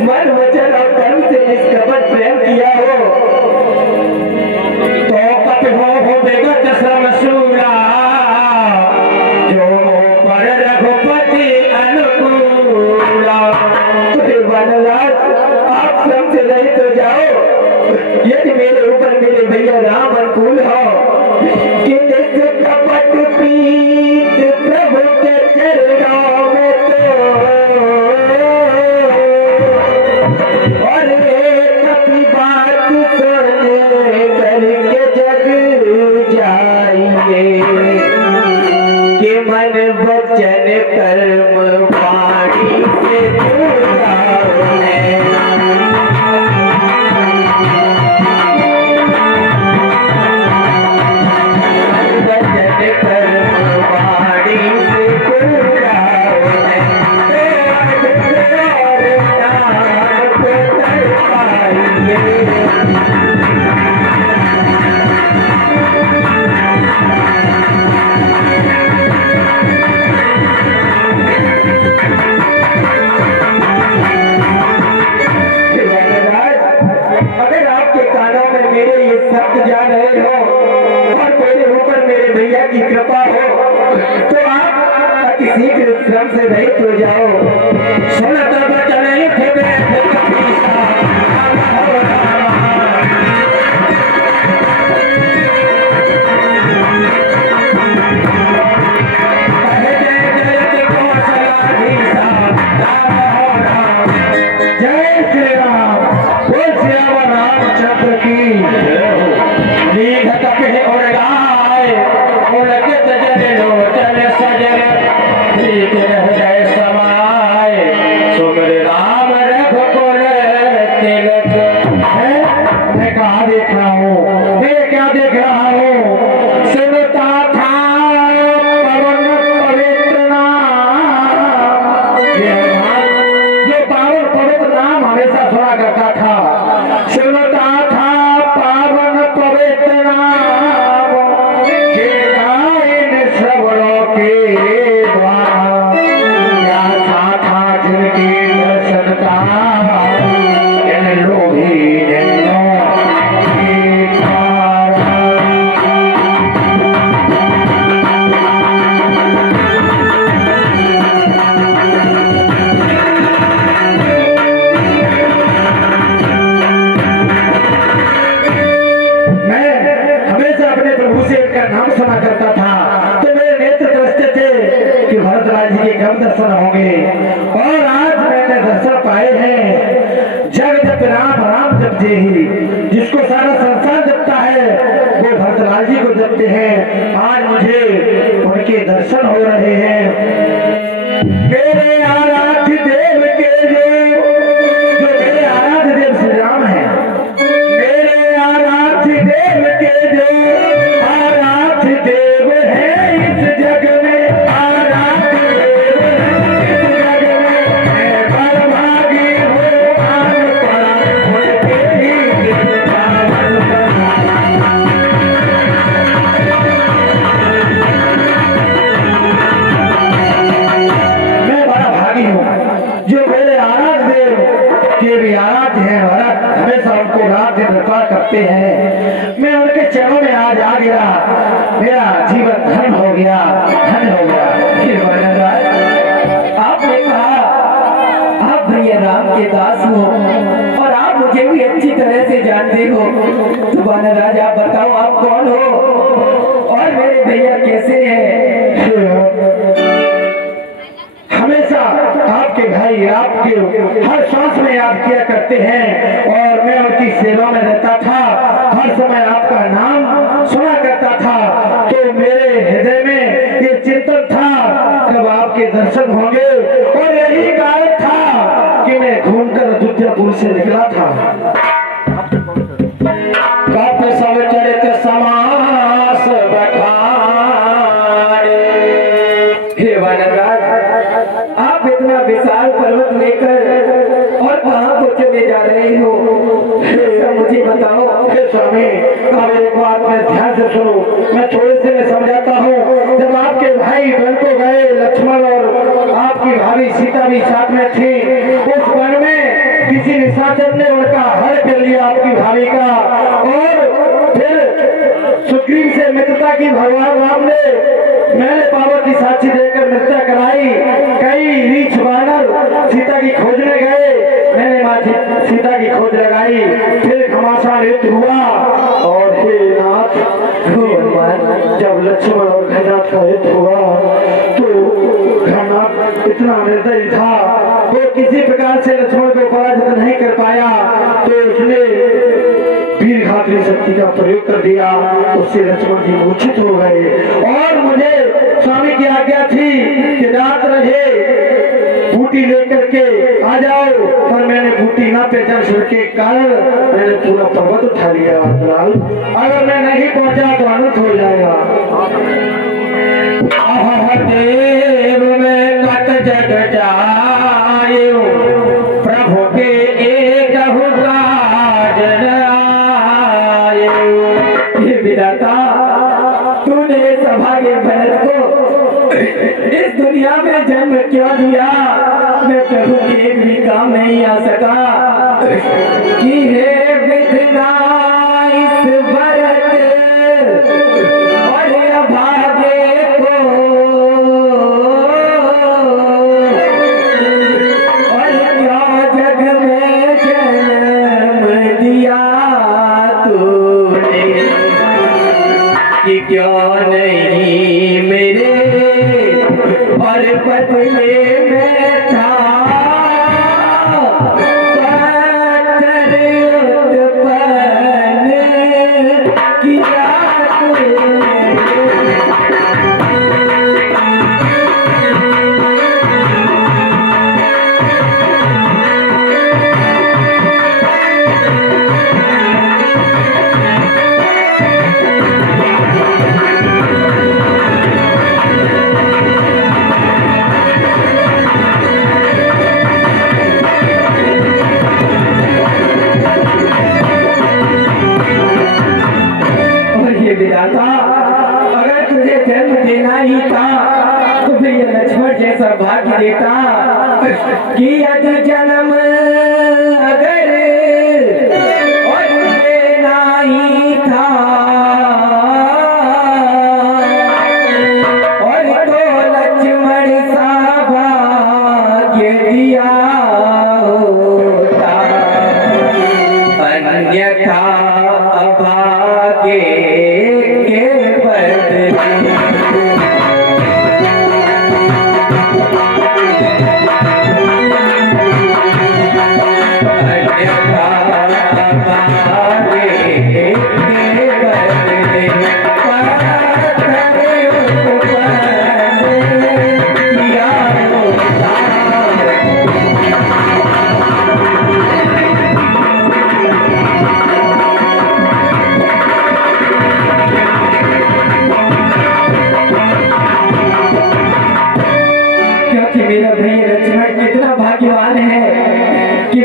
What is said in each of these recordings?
मन वचन और कर्म से इस कपट प्रेम किया हो तो कप हो बेगत समसूला जो पर रघुपति अनुकूला। वनराज आप श्रम से नहीं तो जाओ, यदि मेरे ऊपर मेरे भैया राम अनुकूल हो कि निज कपट प्रीत प्रभु के चरणों में तो और एक बात सुने करके जग जाइए कि मन वचन कर्म वाणी से पूरा है। जा रहे हो और मेरे ऊपर मेरे भैया की कृपा हो तो आप अति शीघ्र श्रम से रहित हो जाओ। सुनत बचन जय श्री राम, बोल श्याम रामचंद्र की दर्शन होंगे और आज मैंने दर्शन पाए हैं। जग जप राम राम जपते ही जिसको सारा संसार जपता है वो भरतलाल जी को जपते हैं। आज मुझे उनके दर्शन हो रहे हैं। मेरे आराध्य देव के जो मेरे आराध्य देव श्री राम है, मेरे आराध्य देव के जो आराध्य देव है इस जग में करते हैं। मैं उनके चरणों में आज आ गया, मेरा जीवन धन हो गया, धन हो गया। आपने कहा आप भैया राम के दास हो और आप मुझे भी अच्छी तरह से जानते हो, तो वानराज आप बताओ आप कौन हो और मेरे भैया कैसे हैं? हमेशा आपके भाई आपके हर सांस में याद किया करते हैं और मैं उनकी सेवा में रहता था, हर समय आपका नाम सुना करता था। तो मेरे हृदय में ये चिंतन था कब आपके दर्शन होंगे और यही कारण था कि मैं घूमकर अयोध्यापुर से निकला था। काव्य सब चरित समास बखाने। हे वनराज, आप इतना विशाल पर्वत लेकर और कहाँ को चले जा रहे हो, मुझे बताओ। हे स्वामी, अब एक बात मैं ध्यान से सुनो, मैं थोड़े से मैं समझाता हूँ। जब आपके भाई वन को गए, लक्ष्मण और आपकी भाभी सीता भी साथ में थी, उस वन में हिमाचल ने उनका हर कर लिया आपकी भाभी का। और फिर सुग्रीव से मित्रता की भगवान राम ने, मैंने पावा की साक्षी देकर मित्रता कराई। कई रीछ बानर सीता की खोज में गए, मैंने माँ सीता की खोज लगाई। फिर घमासान युद्ध हुआ और हे नाथ, जब लक्ष्मण और घनाथ का युद्ध हुआ तो घनाथ इतना निर्दयी था, वो किसी प्रकार से लक्ष्मण को पराजित नहीं कर पाया। तो उसने वीर घातरी शक्ति का प्रयोग कर दिया, उससे लक्ष्मण जी मूर्छित हो गए। और मुझे स्वामी की आज्ञा थी कि रात रहे बूटी लेकर के आ जाओ, पर मैंने बूटी ना पहचान के कारण मैंने पूरा पर्वत उठा लिया। अगर मैं नहीं पहुंचा तो अनर्थ हो जाएगा। देव में कत जग जायो, प्रभु के एक विधाता, तूने सौभाग्य भरत को इस दुनिया में जन्म क्यों दिया? मैं प्रभु के एक भी काम नहीं आ सका कि हे विधना इस भरत और अभागे को, और क्या जग में जन्म दिया तूने कि क्यों नहीं मेरे और बदले में था पत्थर उत्पन्न किया तूने। अगर तुझे जन्म देना ही था तो फिर ये लक्ष्मण जैसा भाग्य देता कि यदि जन्म अगर और देना ही था और तो लक्ष्मण सा भाग्य दिया होता, अन्यथा अभागे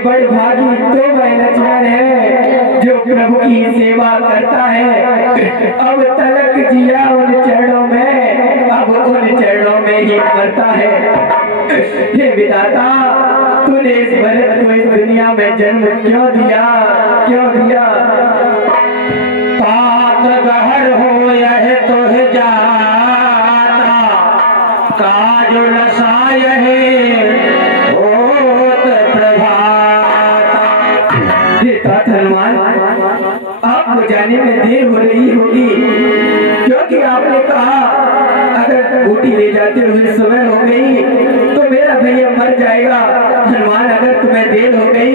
बड़ भागी तो वह लक्ष्मण है जो प्रभु की सेवा करता है। अब तलक जिया उन चरणों में, अब उन चरणों में ही मरता है। हे विधाता, तूने इस भरत को इस दुनिया में जन्म क्यों दिया, क्यों दिया? पात्र गहर हो यह तो है जाता, काज नसाय है हनुमान। आपको जाने में देर हो रही होगी क्योंकि आपने कहा अगर बूटी ले जाते हुए सुबह हो गई तो मेरा भैया मर जाएगा। हनुमान, अगर तुम्हें देर हो गई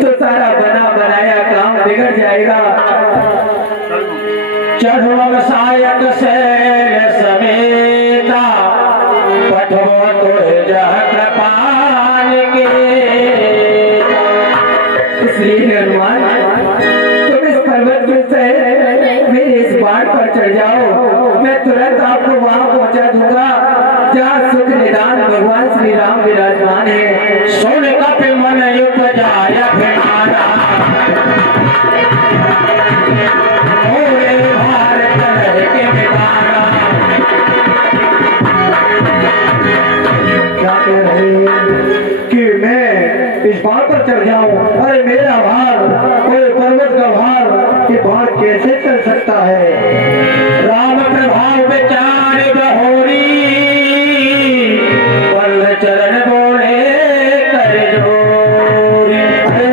तो सारा बना बनाया काम बिगड़ जाएगा। चढ़ो सायक से समेता पठो तो कृपान के। इसलिए हनुमान, तुम इस पर्वत के सहित मेरे इस बाढ़ पर चढ़ जाओ, मैं तुरंत आपको वहां पहुंचा दूंगा जहाँ सुख निदान भगवान श्री राम विराजमान है। सोने का पे मन उपजाया भिमाना, भारत के भिमाना। क्या कह रहे कि मैं इस बाढ़ पर चढ़ जाऊं। अरे मेरा भार कोई पर्वत का भार, ये भार कैसे चल सकता है। राम प्रभाव बेचार बहोरी, वल्ल चरण बोले कर जोरी। अरे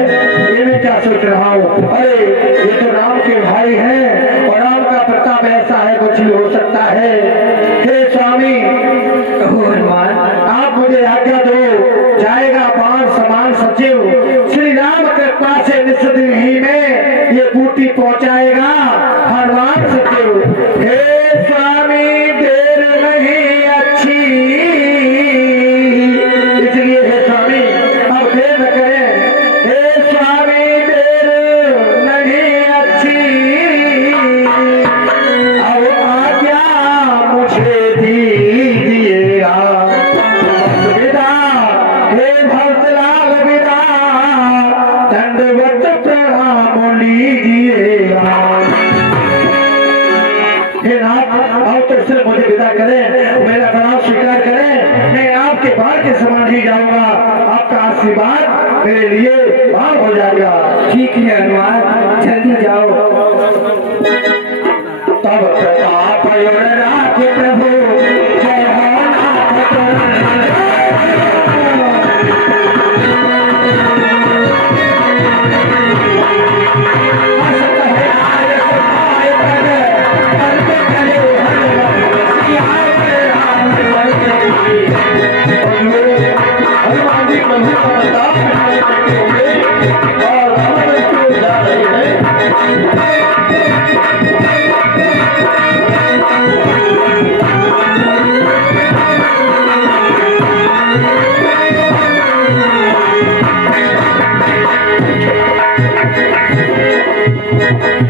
ये मैं क्या सोच रहा हूँ। अरे ये तो राम के भाई हैं और राम का प्रताप ऐसा है कुछ भी हो सकता है। हे स्वामी आप मुझे आज्ञा दो, जाएगा बाण समान सचिव श्री राम कृपा से निस्दिन ही में ये बूटी पहुंचाएगा हनुमान सचिव। हे स्वामी देर नहीं अच्छी, इसलिए हे स्वामी अब देर न करें। हे स्वामी देर नहीं अच्छी, अब आज्ञा मुझे दीजिएगा। हे भरतलाल विदा दंडवत प्रणाम लीजिएगा। हे नाथ अब तो सिर्फ मुझे विदा करें, मेरा प्रणाम स्वीकार करें। मैं आपके बाल के समान ही जाऊंगा, आपका आशीर्वाद मेरे लिए बाल हो जाएगा। ठीक है हनुमान, जल्दी जाओ। तब प्रताप राख प्रभु जय हो नाथ।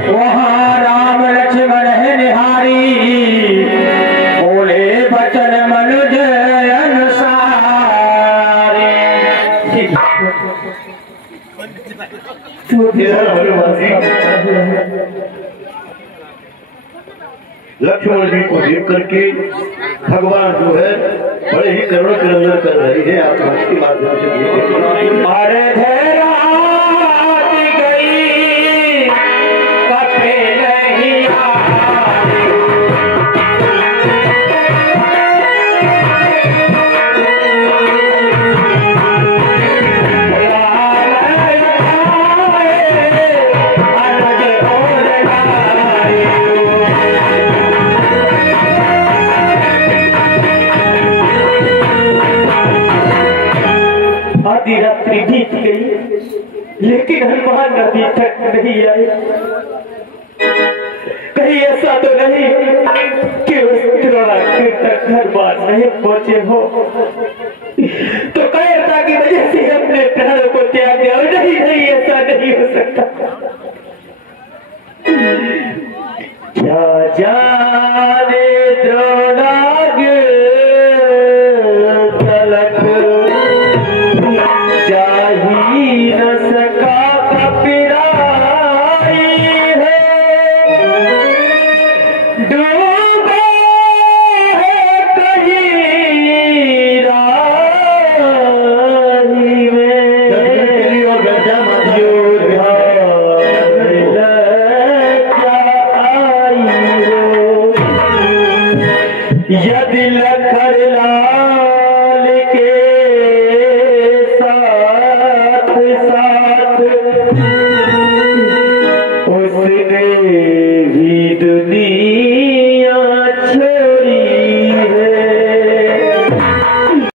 वहाँ राम लक्ष्मण है निहारी, बोले बचन मनुज अनुसारे। लक्ष्मण जी को देख करके भगवान जो है बड़े ही करुण के अंदर कर रहे हैं। आप के माध्यम से अरे धेरा गई कपे नहीं रात्रि बीत गई, लेकिन हनुमान नदी तक नहीं आए। कहीं ऐसा तो नहीं कि उस त्रिलोकी तक हनुमान नहीं पहुंचे हो, तो कायरता की वजह से अपने प्राणों को त्याग दिया। नहीं नहीं, ऐसा नहीं हो सकता।